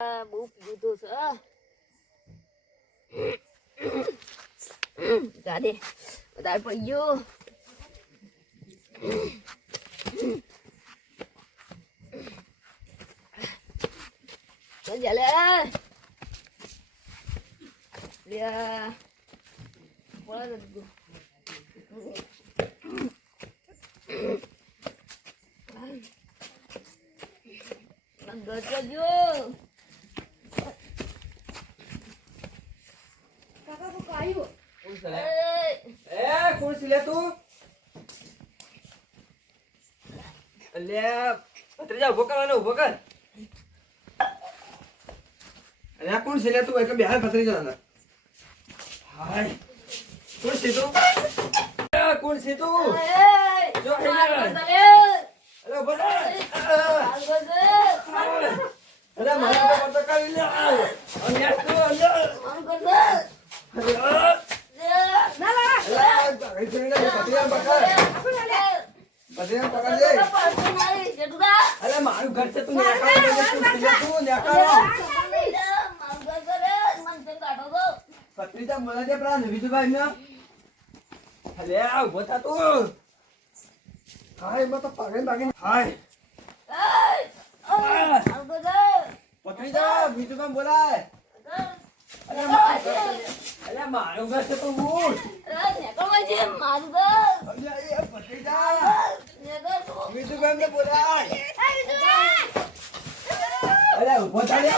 બહુ પીધું છે ગાડી વધારે પડી ગયો ચાલે ખુરશી લે તું લે ભત્રીજા ઉભો કરવાનો ઉભો કર અલ્યા ખુરશી લે તું એક બેહાર ભત્રીજા અંદર હાય ખુરશી તું ખુરશી તું જો હેલા અરે ઉભો રે અરે મારા તો કરી લે અલ્યા તું અલ્યા અરે મારું ઘર છે તું પત્રીજા મળે છે પેલા વિજુભાઈ ને અરે ઉભો થા તું હાય એમાં તો પાગલ પાગલ હાય પત્રીજા વિજુભાઈ બોલાય અરે મારું ઘર છે તો હું મારું ઘર વિજુભાઈ ને બોલાય અરે ઉભો થા લે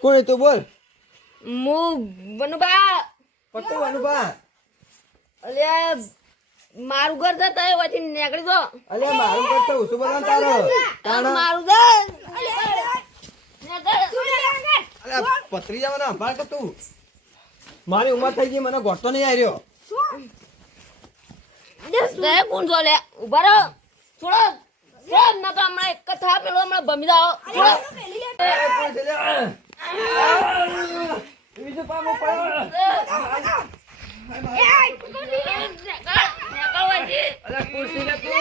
કોણ તું બોલ હું બનુબા પત્તો અનુભા અલ્યા મારું ઘર છે તો વચ્ચે નીકળી જો અલે મારું ઘર તો ઉસુ બોલવાનું તારો મારું ઘર અલે પત્રી જવાનો અંભાળ કર તું મારી ઉંમર થઈ ગઈ મને ગોઠતો નહીં આવ્યો તે કોણ છો લે ઉભા રહો છોડો કેમ ના તો હમણાં એક થા પેલો હમણાં ભમી જાઓ છોડો બીજું પામો પડો અલે ખુરશી લે તું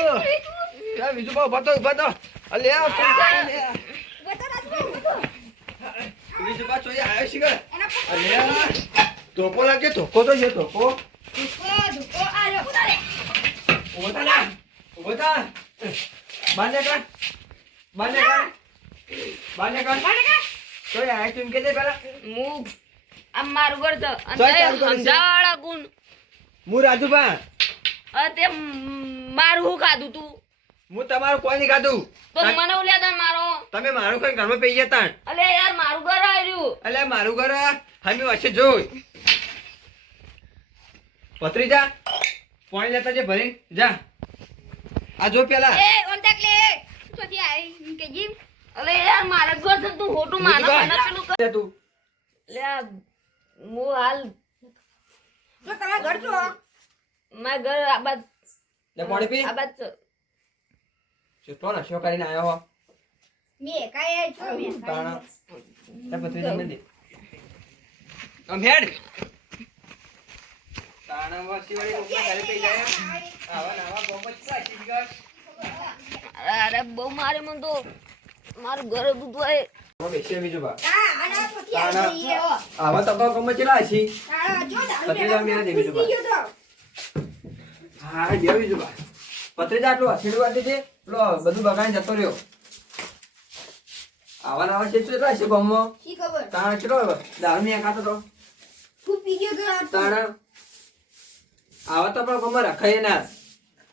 ચાલ બીજું પાવ ઉભા તો અલે બીજું પા ચોઈ આવ્યો છે કે અલે ધોકો લાગે ધોકો તો છે ધોકો ઉભો થા બાને કર ચોઈ આવ્યો તું કે દે પેલા હું આ મારું ઘર છે અને સમજાવાળા કોણ હું રાજુભા તે મારું હું ખાધું તું હું તમારું કોઈ નહીં ખાધું તો મને ઉલ્યા તા મારો તમે મારું કઈ ઘરમાં પી ગયા તા અલે યાર મારું ઘર આવ્યું અલે મારું ઘર હમી વચ્ચે જોઈ પત્રીજા પાણી લેતા જે ભરી જા આ જો પેલા અલે યાર મારા ઘર છે તું હોટું મારા મને પેલું કર તું લે હું હાલ જો તમારા ઘર છો મારા ઘર આબાદ લે પાણી પી આબાદ છે તો નશો કરીને આવ્યો હો મે કાય છો મે તાણા લે પત્રીજા મેં દે આમ હેડ તાણા વાસી વાળી રોકના ઘરે પી જાય આવા નાવા ગોમત સાચી ગર અરે બહુ મારે મન તો મારું ઘર હતું તો એ બેસીએ બીજું બા આના પોતી આવી ગઈ હો આવા તો ગોમત ચલા છે જો દારૂ પત્રીજા મેં દે બીજું બા હા દે બીજું બા પત્રીજા આટલું હસીડું વાટી છે લો બધું બગાડી જતો રહ્યો આવા નાવા છે કેટલા છે ગોમમાં શી ખબર તાણા કેટલો દારૂ નહીં ખાતો તો ખૂબ પી ગયો તો તાણા આવા તો પણ ગોમમાં રખાય ના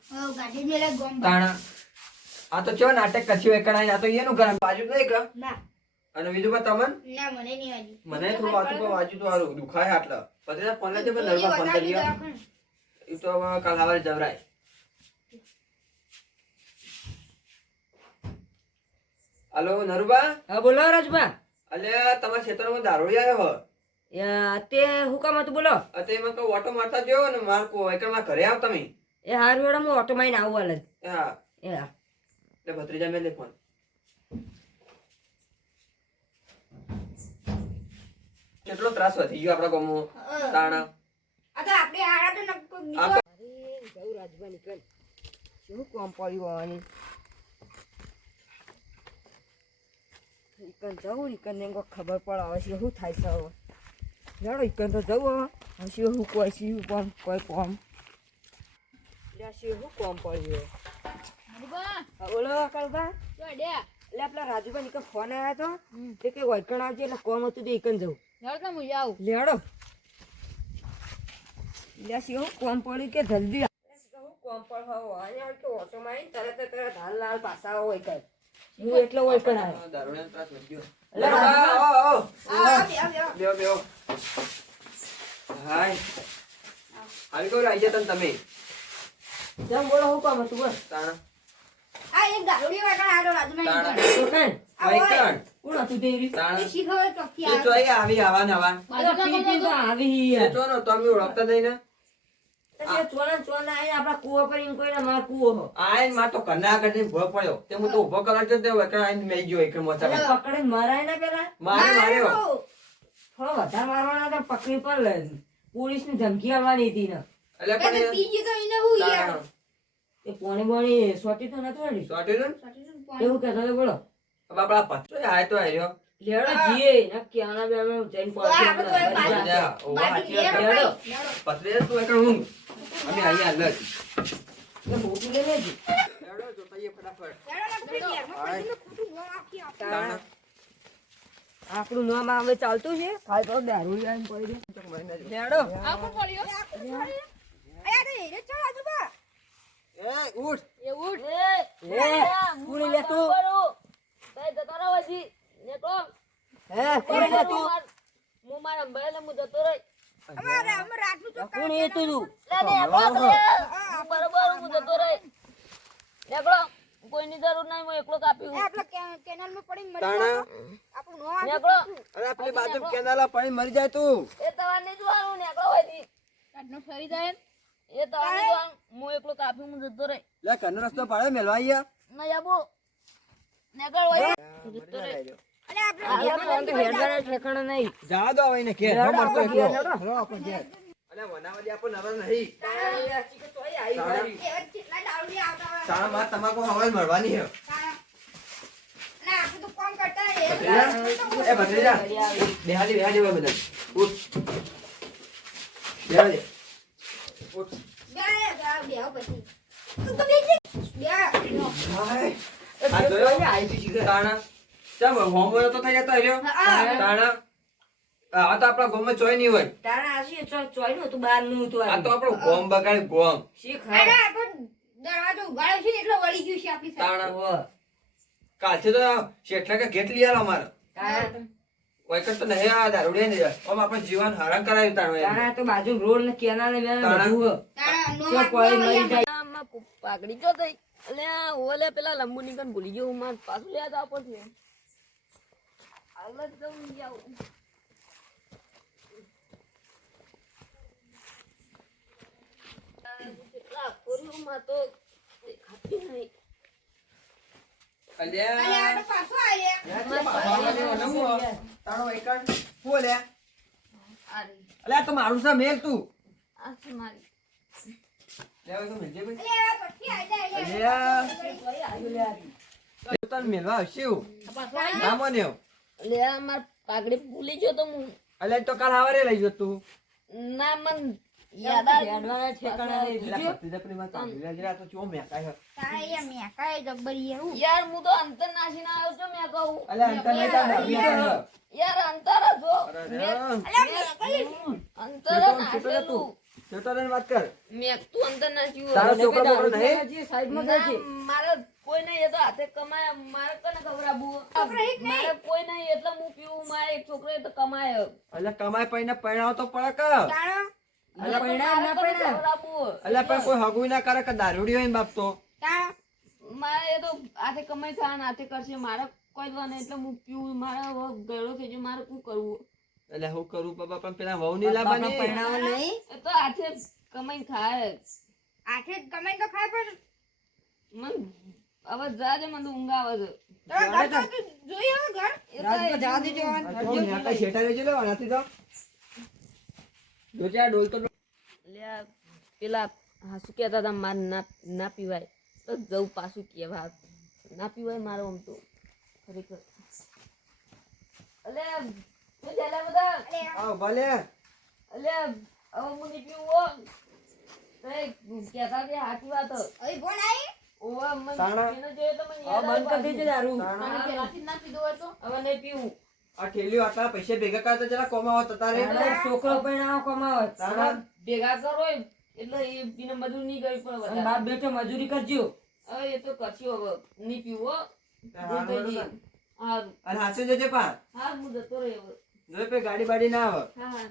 ઓ ગાડી મેલે ગોમ તાણા આ તો કેવો નાટક કચ્યું એકણાય આ તો એનું ઘર બાજુ નહીં કે ના અને બીજું બા તમન ના મને નહીં આવી મને થોડું વાતું પર વાંચ્યું તો હારું દુખાય આટલા પછી ફોન લેજે પણ નરવા ફોન કરી એ તો હવે કાલ સવારે જવરાય હાલો નરુબા હા બોલો રાજભા અલે તમારા ક્ષેત્રમાં દારૂડી આવ્યો હો તે હું કામ હતું બોલો અતે એમાં કહું ઓટો મારતા જો ને માર કો એકર માં ઘરે આવ તમે એ હારું હેડો હું ઓટો માં આવું હાલ જ. હા એ હા. એટલે ભત્રીજા મેં લે ફોન કેટલો ત્રાસ વધી ગયો આપણા ગામમાં તાણા આ તો આપણે હારા તો નક્કો આ તો જવું રાજભા નીકળ શું કોમ પડ્યું આવવાની ઈકન જવું ઈકન ને કોઈ ખબર પડે હવે શું થાય છે હવે જાડો ઈકન તો જવું હવે શું કોઈ શું કોમ કોઈ કોમ શું કોમ પડ્યું હા, બોલો કલબા એટલે આપલા રાજુભાઈ નીકળ ફોન આવ્યો હતો તે કે વૈકણ આવજે એટલે કોમ હતું તે ઈકન જવું લેડો લે શું કોમ પડ્યું કે જલ્દી કોમ પડ અહીંયા કે ઓટોમાં આવીને તરત હાલ લાલ પાછા હોય કઈ હું એટલો વૈકણ આવ્યો દારૂડિયાનો ત્રાસ વધી ગયો એટલે બેહો બેહો હાય હાલ કહું આવી જતા તમે જમ બોલો હું કામ હતું બસ તાણા આ એક દારૂડી વાળા આરો રાજમાં તાણા તો કાંઈ વૈકણ કોણ હતું તે રી તાણા શીખવે ચોકી તે ચોઈ આવી આવા નવા પી તો આવી તે ચોનો તો અમે ઓળખતા નહીં ને ચોના ચોના આવીને આપણા કૂવો પર એમ કોઈને માર કૂવો હો આય માં તો કના કરીને ભો પડ્યો તે હું તો ઉભો કરવા જતો તે વૈકણ આઈને મેઈ ગયો એક મોચા એટલે પકડીને મારાય ના પેલા માર્યો થોડો વધારે મારવાના તો પકડી પર લે પોલીસની ધમકી આવવાની હતી ને એટલે કે પણ પીજી તો એને હું યાર તાણા એ પોણી બોણી સોટી તો નતું ને સોટી ને એવું કહેતો તો બોલો બાપડા પત્તો આય તો આયો લેડો જીએ ને ક્યાંના બે અમે જઈને પહોંચી આપણે તો એક આપણે જા ઓ બાકી હાચી લેરો લેરો. પત્રે તું એકણ હું અમે આઈ હાલ જ એટલે મોટી લઈ લેજે લેડો જોતાઈએ ફટાફટ લેરો ના પડી યાર માં ખોટું ગોળ આખી આપ તાણા આપણું નામ હવે ચાલતું છે ખાલી તો દારૂ આવીને પડી ગયો લેડો અરે રે ચાલ આજુબા એ ઉઠ પૂરી લે તું કઈ જતો રહો હજી નીકળો હે પૂરી લે તું હું મારા અંબાઈને હું જતો રહી અમારે અમે રાતનું તો પૂરી એ તું લે નીકળો હું બરોબર હું જતો રહી નીકળો કોઈની જરૂર નહીં હું એકલો કાપી હું આપણે કેનાલ માં પડી મરી તાણા આપણું નો આવે નીકળો અરે આપણી બાજુ કેનાલા પાણી મરી જાય તું એ તમારે નહીં જોવાનું નીકળો હજી કાઢનો ફરી જાય એ તમારે નહીં જોવાનું હું એકલો કાપી હું જતો રહી લે કનો રસ્તો પાડે મેલવા આયા નહીં આબુ નીકળ વળી જતો રહી અને આપણે હેડવાના ઠેકાણા નહીં જા દો આવીને કે લેડો, મરતો આપણે ઘેર એકલો લેડો. અલે વનાવલી આપો નવા નહીં એ કેટલા દારૂડી આવતા હોય સાણા માં તમાકુ હવાઈ મરવાની હે ના આપણે તો કોમ કરતા એ ભત્રીજા? એ ભત્રીજા બેહાડી બેહાડી હોય બધા ઉઠ બેહાડી ઉઠ બે પછી તું તો બેસી બે હાય આ જોયો તાણા ચાલ હોમવર્ક તો થઈ જતો રહ્યો તાણા આ તો આપણા ગામમાં ચોય નહીં હોય તારા આશી ચોઈ નું હતું બાર નું હતું આ તો આપણું ગોમ બગાડી ગોમ શીખ અરે આપણે દરવાજો ઉગાડ્યો છે ને એટલે વળી ગયું છે આપણી સાથે તાણા કાલથી તો શેઠલા કે ઘેટ લઈ આલો અમારે વૈકટ તો નહીં આ દારૂડિયા ને આમ આપણે જીવન હરણ કરાવી તાણું એમ. તારા તો બાજુ રોડ ને કેનાલ ને બેનાલ તારા? બધું તારા નો હો. તો કોઈ મરી જાય આમાં પાઘડી જો થઈ એટલે ઓલે પેલા લંબુ નીકળ ભૂલી ગયો હું માર પાછું લે જાવ પડશે હાલ જ જવું જાવ કેટલા કોરીઓમાં તો દેખાતી નહીં અલે અલ્યા આપણે પાછો આયા તારો વૈકટ હું લે આ રહી. અલ્યા તો મારું સા મેલ તું આ છે મારી લેવા તો મેલજે ભાઈ અલે આ પછી આયા અલ્યા તને મેલવા આવશે ના મને એટલે આ માર પાઘડી ભૂલી ગયો તો હું અલ્યા તો કાલ સવારે લઈ ગયો તું ના મન યાદ આવે હેડવાના ઠેકાણા નહીં. અલ્યા ભત્રીજાપણી માં ચાંદી લેજે, આ તો ચો મેકાય હે. તારા અહીંયા મેકાય જબ્બરી એવું યાર હું તો અંતર નાસીને આવ્યો છું મેં કહું અલ્યા અંતર નહીં તાર નાભી હે. યાર અંતર જ જો અરે અંતર નાસેલું જોતો રહીને વાત કર મેં તું અંતર નાસ્યું તારો છોકરો બોકરો નહીં હજી સાઈડમાં ના, જજે. મારે કોઈ નહીં એ તો હાથે કમાય મારે કને ખવડાવવું મારે કોઈ નહીં એટલે હું પીવું મારે એક છોકરો એ તો કમાય અલ્યા કમાય પૈને પરણાવ તો પડે કે તારા અલા પરણાવ ના મારે કને પરણાવ. ખવડાવવું અલ્યા પણ કોઈ હગું ના કરે કે દારૂડી હોય ને બાપ તો તારા મારે એ તો હાથે કમાઈ થાય ને હાથે કરશે મારે કોઈ જ નહીં એટલે હું પીવું મારે હવે ગળો થઈ ગયો મારે શું કરવું એટલે હું કરું બાબા પણ પેલા વહુ ની બાપાને લાવવાની પરણાવવા નહીં. એ તો હાથે કમાઈ ખાય આઠે જ કમાઈને તો ખાય પણ મન હવે જાજે મને તો ઊંઘ આવે છે તમે ઘર તો જોઈ આવો ઘર એ તો રાજુ તો જવા દેજો આ તો ન્યા કઈ શેઠા રહેજો લે આનાથી તો જોજે આ ડોલ તો લ્યા પેલા હા શું કહેતા હતા માર ના પીવાય તો જવું પાછું કહેવા ના પીવાય મારો આમ તો ખરેખર અલે શું ચાલે બધા આવ ભલે અલે હવે હું નહીં પીવું હો કહેતા કે સાચી વાત હવે ફોન આવી ઓવા મને તાણા. પીને જોયો તો મને હા યાદ બંધ કરી દેજો દારૂ હવે નહીં પીવું આ ઠેલીઓ આટલા પૈસા ભેગા કરતા જરા કોમાવો તતારે તારા છોકરો પૈણાવો કમાવે તારા ભેગા કરો એટલે એ પીને મજૂરી નહીં કરવી પડે અને વધારે. બાપ બેટો મજૂરી કરજો હવે એ તો કરશું હવે નહીં પીવું હો હારું ભૂલ થઈ ગઈ. હારું. હારું અને હાચે જજે પા હારું હું જતો રહ્યો હવે જોઈ પે ગાડી બાડી ના આવે હા હા